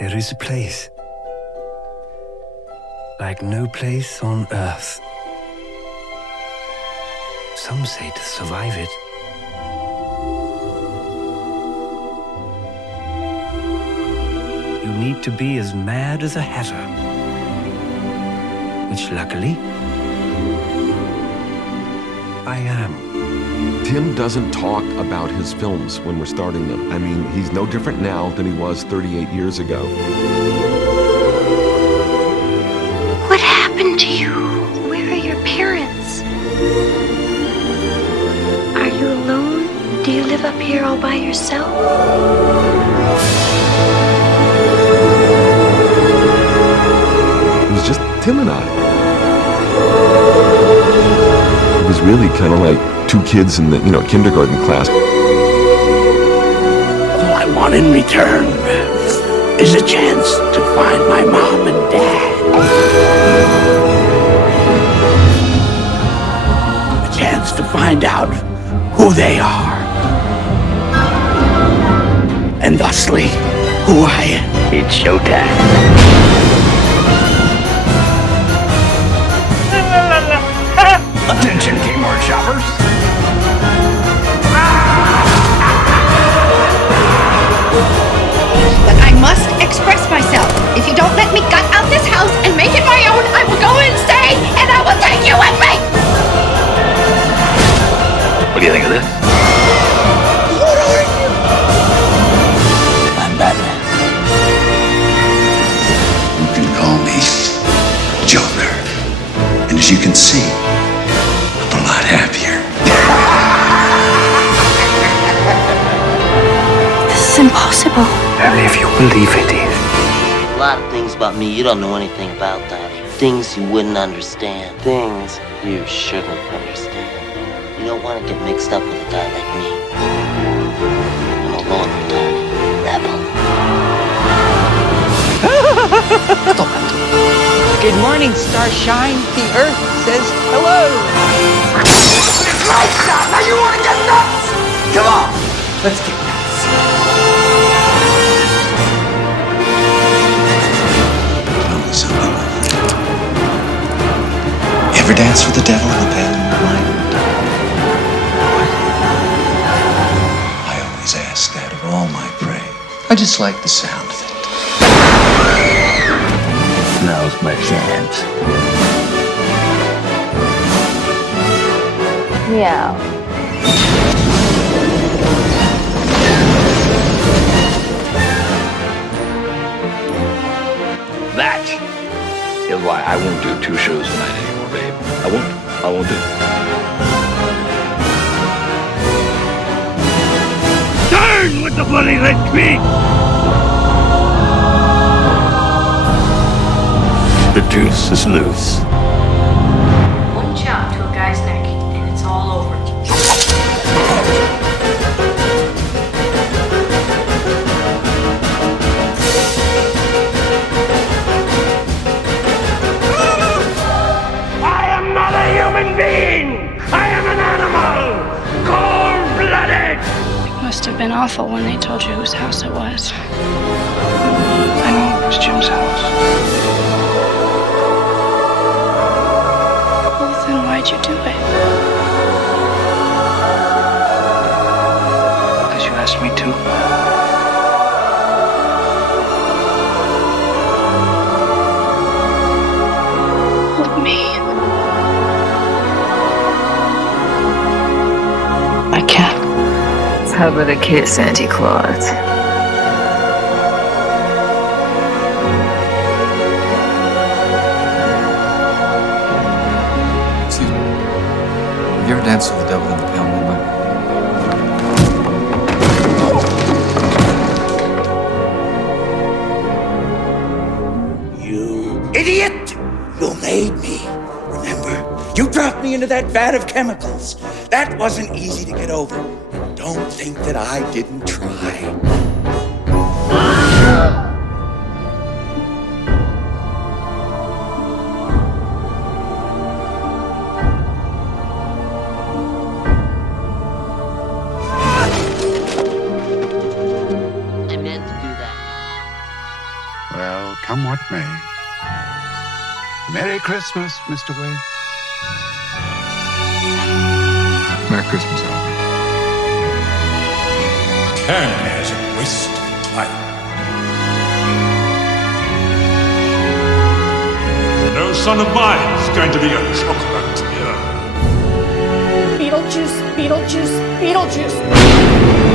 There is a place like no place on earth. Some say to survive it, you need to be as mad as a hatter. Which luckily, I am. Tim doesn't talk about his films when we're starting them. I mean, he's no different now than he was 38 years ago. What happened to you? Where are your parents? Are you alone? Do you live up here all by yourself? It was just Tim and I. It was really kind of like two kids in the, kindergarten class. All I want in return is a chance to find my mom and dad. A chance to find out who they are. And thusly, who I am. It's showtime. Attention, Kmart shoppers. But I must express myself. If you don't let me gut out this house and make it my own, I will go insane and I will take you with me! What do you think of this? What are you? I'm Batman. You can call me Joker. And as you can see, I'm a lot happier. This is impossible. Only if you believe it is. A lot of things about me you don't know anything about, Daddy. Things you wouldn't understand. Things you shouldn't understand. You don't want to get mixed up with a guy like me. I'm a loner, Daddy. Rebel. Good morning, starshine. The Earth says hello. It's lights out. Now you want to get nuts? Come on, let's get nuts. Tell me something. You ever dance with the devil in the pale moonlight? I always ask that of all my prey. I just like the sound of it. Now's my chance. Meow. That is why I won't do 2 shows a night anymore, babe. I won't do it. Turn with the bloody red meat! The deuce is loose. One chop to a guy's neck, and it's all over. I am not a human being! I am an animal! Cold-blooded! It must have been awful when they told you whose house it was. I know it was Jim's house. Then why'd you do it? Because you asked me to. Hold me. I can't. How about a kiss, Santa Claus? Have you ever danced with the devil in the pale moonlight? You idiot! You made me. Remember? You dropped me into that vat of chemicals. That wasn't easy to get over. Don't think that I didn't try. I meant to do that. Well, come what may. Merry Christmas, Mr. Wade. Merry Christmas, Alfred. Candy is a waste of time. No son of mine is going to be a chocolatier. Beetlejuice, Beetlejuice, Beetlejuice.